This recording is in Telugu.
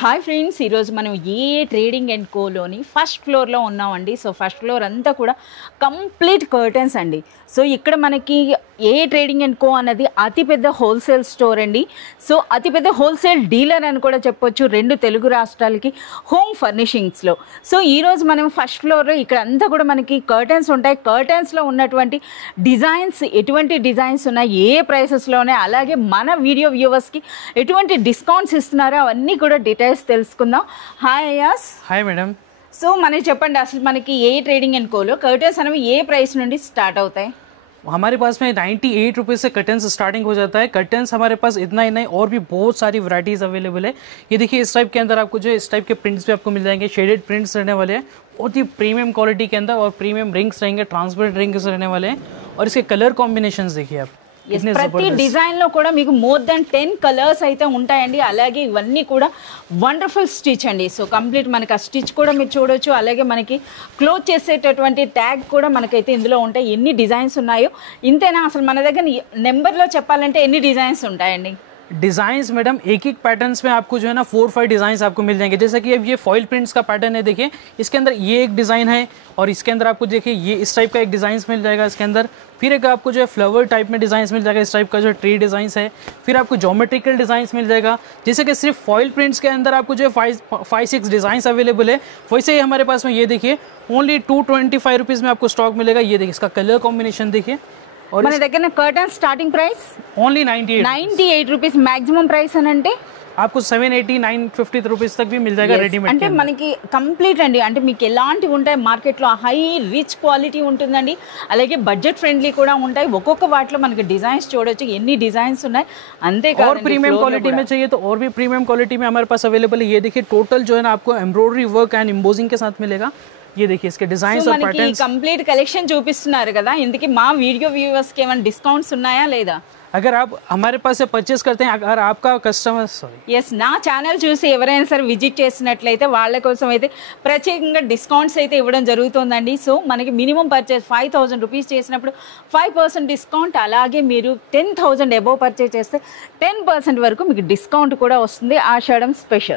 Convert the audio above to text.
హాయ్ ఫ్రెండ్స్, ఈరోజు మనం ఏ ట్రేడింగ్ అండ్ కోలోని ఫస్ట్ ఫ్లోర్లో ఉన్నామండి. సో ఫస్ట్ ఫ్లోర్ అంతా కూడా కంప్లీట్ కర్టన్స్ అండి. సో ఇక్కడ మనకి ఏ ట్రేడింగ్ అండ్ కో అన్నది అతిపెద్ద హోల్సేల్ స్టోర్ అండి. సో అతిపెద్ద హోల్సేల్ డీలర్ అని కూడా చెప్పొచ్చు రెండు తెలుగు రాష్ట్రాలకి హోమ్ ఫర్నిషింగ్స్లో. సో ఈరోజు మనం ఫస్ట్ ఫ్లోర్లో ఇక్కడ అంతా కూడా మనకి కర్టన్స్ ఉంటాయి. కర్టన్స్లో ఉన్నటువంటి డిజైన్స్, ఎటువంటి డిజైన్స్ ఉన్నాయి, ఏ ప్రైసెస్లో ఉన్నాయి, అలాగే మన వీడియో వ్యూవర్స్కి ఎటువంటి డిస్కౌంట్స్ ఇస్తున్నారో అవన్నీ కూడా డీటెయిల్స్ తెలుసుకుందాం. హాయ్ అయాస్. Hi madam. సో మనకి చెప్పండి, అసలు మనకి ఏ ట్రేడింగ్ అండ్ కోలో కర్టన్స్ అనేవి ఏ ప్రైస్ నుండి స్టార్ట్ అవుతాయి? हमारे पास में 98 रुपये से कर्टन्स स्टार्टिंग हो जाता है. कर्टन्स हमारे पास इतना ही नहीं और भी बहुत सारी वैरायटीज़ अवेलेबल है. ये देखिए, इस टाइप के अंदर आपको जो इस टाइप के प्रिंट्स भी आपको मिल जाएंगे. शेडेड प्रिंट्स रहने वाले हैं, बहुत ही प्रीमियम क्वालिटी के अंदर, और प्रीमियम रिंग्स रहेंगे, ट्रांसपेरेंट रिंग्स रहने वाले हैं. और इसके कलर कॉम्बिनेशन देखिए आप, ప్రతి డిజైన్లో కూడా మీకు మోర్ దెన్ 10 కలర్స్ అయితే ఉంటాయండి. అలాగే ఇవన్నీ కూడా వండర్ఫుల్ స్టిచ్ అండి. సో కంప్లీట్ మనకి ఆ స్టిచ్ కూడా మీరు చూడొచ్చు. అలాగే మనకి క్లోజ్ చేసేటటువంటి ట్యాగ్ కూడా మనకైతే ఇందులో ఉంటాయి. ఎన్ని డిజైన్స్ ఉన్నాయో ఇంతేనా? అసలు మన దగ్గర నెంబర్లో చెప్పాలంటే ఎన్ని డిజైన్స్ ఉంటాయండి? डिज़ाइंस मैडम एक एक पैटर्न्स में आपको जो है ना 4-5 डिज़ाइंस आपको मिल जाएंगे. जैसे कि अब ये फॉइल प्रिंट्स का पैटर्न है, देखिए इसके अंदर ये एक डिज़ाइन है, और इसके अंदर आपको देखिए ये इस टाइप का एक डिज़ाइंस मिल जाएगा. इसके अंदर फिर एक आपको जो है फ्लावर टाइप में डिज़ाइंस मिल जाएगा, इस टाइप का जो ट्री डिज़ाइंस है. फिर आपको ज्योमेट्रिकल डिज़ाइंस मिल जाएगा. जैसे कि सिर्फ फॉइल प्रिंट्स के अंदर आपको जो है 5-6 डिज़ाइंस अवेलेबल है. वैसे ही हमारे पास में ये देखिए ओनली 225 रुपीज़ में आपको स्टॉक मिलेगा. ये देखिए इसका कलर कॉम्बिनेशन देखिए. और మన దగ్గర curtain starting price only 98 rupees. Maximum price అని అంటే आपको 780-950 रुपीज़ तक भी मिल जाएगा रेडीमेड. అంటే మనకి కంప్లీట్ అండి. అంటే మీకు ఎలాంటివి ఉంటాయి మార్కెట్లో, హై రిచ్ క్వాలిటీ ఉంటుందండి. అలాగే బడ్జెట్ ఫ్రెండ్లీ కూడా ఉంటాయి. ఒక్కొక్క వాటిలో మనకి డిజైన్స్ చూడొచ్చు, ఎన్ని డిజైన్స్ ఉన్నాయి. అంతే కాదు, और प्रीमियम क्वालिटी में चाहिए तो और भी प्रीमियम क्वालिटी में हमारे पास अवेलेबल है. ये देखिए टोटल जो है ना आपको एम्ब्रॉयडरी वर्क एंड एम्बोजिंग के साथ मिलेगा. ये देखिए इसके डिजाइन और पैटर्न्स. कंप्लीट कलेक्शन చూపిస్తున్నారు కదా, ఇందుకే మా వీడియో వ్యూవర్స్ కి ఏమైనా డిస్కౌంట్స్ ఉన్నాయా లేదా? अगर आप हमारे पास से परचेस करते हैं, अगर आपका कस्टमर ఎస్ నా ఛానల్ చూసి ఎవరైనా సరే విజిట్ చేసినట్లయితే వాళ్ళ కోసం అయితే ప్రత్యేకంగా డిస్కౌంట్స్ అయితే ఇవ్వడం జరుగుతుందండి. సో మనకి మినిమం పర్చేస్ 5000 రూపీస్ చేసినప్పుడు 5% డిస్కౌంట్, అలాగే మీరు 10,000 అబోవ్ పర్చేస్ చేస్తే 10% వరకు మీకు డిస్కౌంట్ కూడా వస్తుంది. ఆషాఢం స్పెషల్.